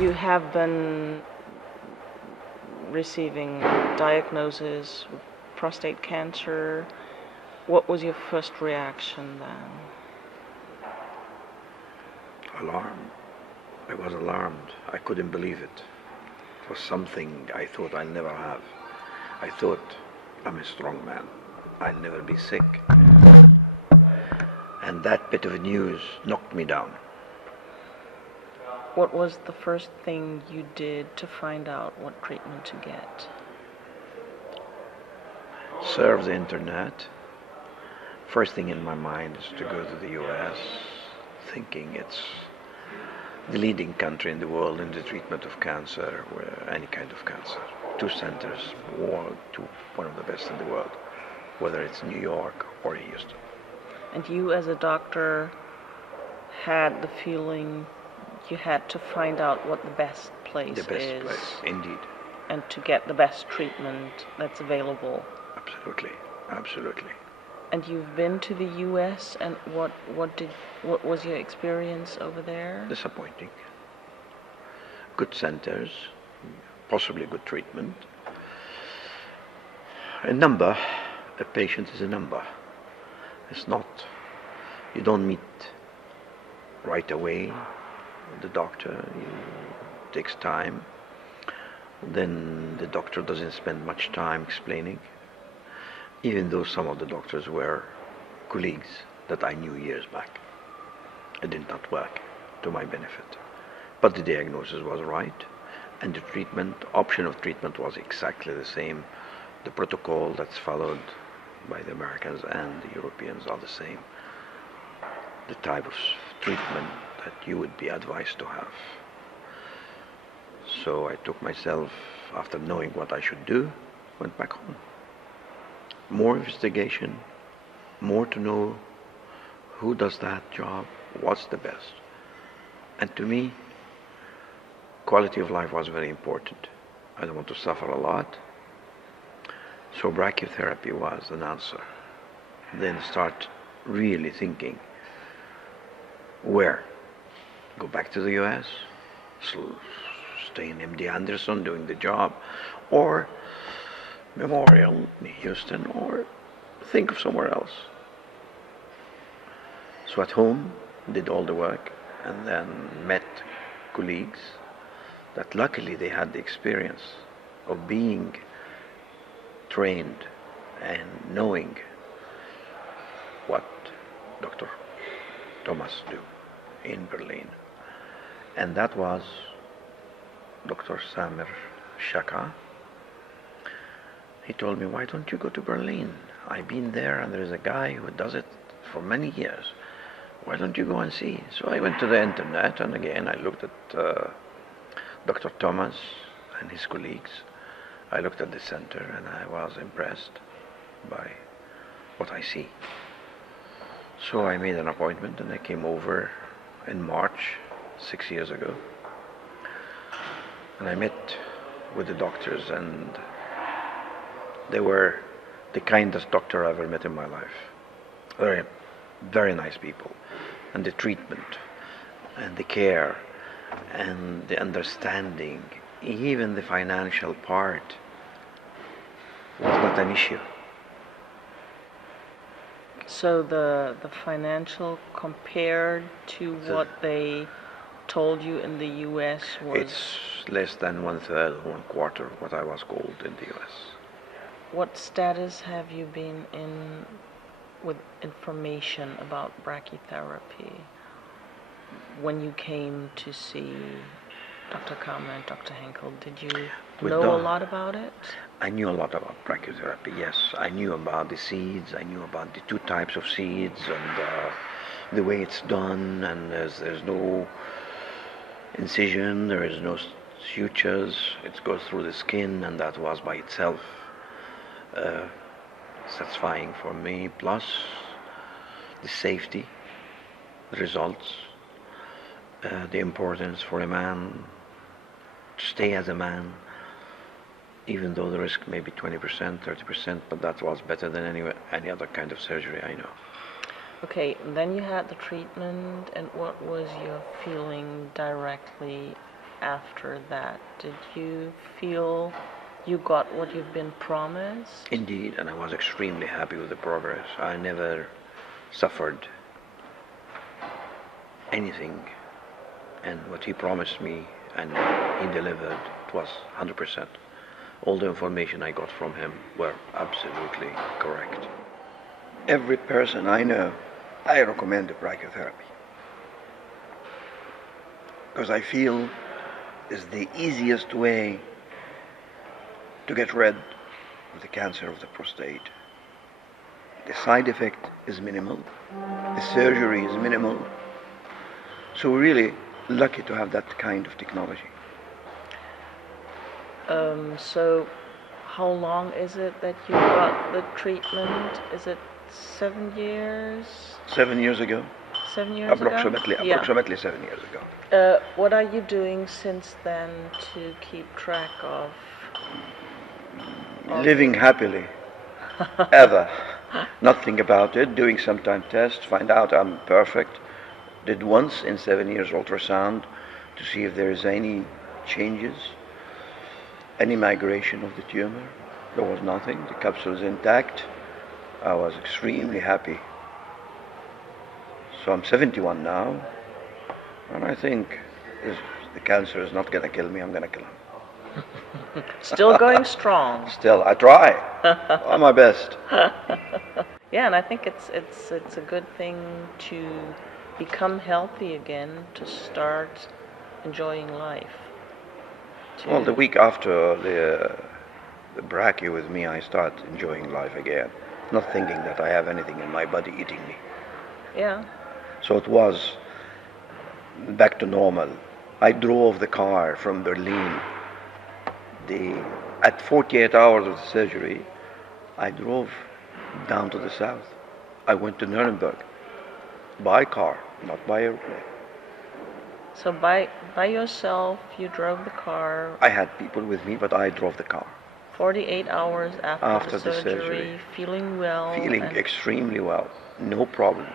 You have been receiving diagnosis with prostate cancer. What was your first reaction then? Alarm. I was alarmed. I couldn't believe it. It was something I thought I'd never have. I thought, I'm a strong man. I'll never be sick. And that bit of news knocked me down. What was the first thing you did to find out what treatment to get? Surf the internet. First thing in my mind is to go to the US, thinking it's the leading country in the world in the treatment of cancer, any kind of cancer. 2 centers, one of the best in the world, whether it's New York or Houston. And you as a doctor had the feeling you had to find out what the best place is. The best place, indeed. And to get the best treatment that's available. Absolutely, absolutely. And you've been to the U.S. and what was your experience over there? Disappointing. Good centers, possibly good treatment. A number, a patient is a number. It's not, you don't meet right away the doctor, it takes time. Then the doctor doesn't spend much time explaining, even though some of the doctors were colleagues that I knew years back. It did not work to my benefit. But the diagnosis was right, and the treatment, option of treatment was exactly the same. The protocol that's followed by the Americans and the Europeans are the same. The type of treatment that you would be advised to have. So I took myself, after knowing what I should do, went back home. More investigation, more to know who does that job, what's the best. And to me, quality of life was very important. I don't want to suffer a lot. So brachytherapy was an answer. Then start really thinking, where? Go back to the US, stay in MD Anderson doing the job, or Memorial in Houston, or think of somewhere else. So at home, did all the work, and then met colleagues that luckily they had the experience of being trained and knowing what Dr. Thomas do in Berlin. And that was Dr. Samir Shaka. He told me, why don't you go to Berlin? I've been there and there is a guy who does it for many years. Why don't you go and see? So I went to the internet and again I looked at Dr. Thomas and his colleagues. I looked at the center and I was impressed by what I see. So I made an appointment and I came over in March 6 years ago. And I met with the doctors and they were the kindest doctor I ever met in my life. Very, very nice people. And the treatment and the care and the understanding, even the financial part was not an issue. So the financial compared to what they told you in the U.S. was? It's less than 1/3, 1/4 of what I was called in the U.S. What status have you been in with information about brachytherapy when you came to see Dr. Kahmann, Dr. Henkel? Did you know a lot about it? I knew a lot about brachytherapy, yes. I knew about the seeds, I knew about the 2 types of seeds and the way it's done, and there's no incision, there is no sutures, it goes through the skin, and that was by itself satisfying for me, plus the safety, the results, the importance for a man to stay as a man, even though the risk may be 20%, 30%, but that was better than any other kind of surgery I know. Okay, and then you had the treatment, and what was your feeling directly after that? Did you feel you got what you've been promised? Indeed, and I was extremely happy with the progress. I never suffered anything, and what he promised me and he delivered, it was 100%. All the information I got from him were absolutely correct. Every person I know, I recommend the brachytherapy, because I feel it's the easiest way to get rid of the cancer of the prostate. The side effect is minimal, the surgery is minimal, so we're really lucky to have that kind of technology. So how long is it that you got the treatment? Is it 7 years? 7 years ago. 7 years Approximately ago? Yeah. 7 years ago. What are you doing since then to keep track of Living happily, ever. Not think about it, doing sometime tests, find out I'm perfect. Did once in 7 years ultrasound to see if there is any changes, any migration of the tumor. There was nothing, the capsule is intact. I was extremely happy. So I'm 71 now, and I think the cancer is not going to kill me, I'm going to kill him. Still going strong. Still, I try. I'm my best. Yeah, and I think it's a good thing to become healthy again, to start enjoying life. Well, the week after the brachy with me, I start enjoying life again, not thinking that I have anything in my body eating me. Yeah. So it was back to normal. I drove the car from Berlin. At 48 hours of the surgery, I drove down to the south. I went to Nuremberg by car, not by airplane. So by yourself, you drove the car. I had people with me, but I drove the car. 48 hours after the surgery, feeling well. Feeling extremely well, no problem.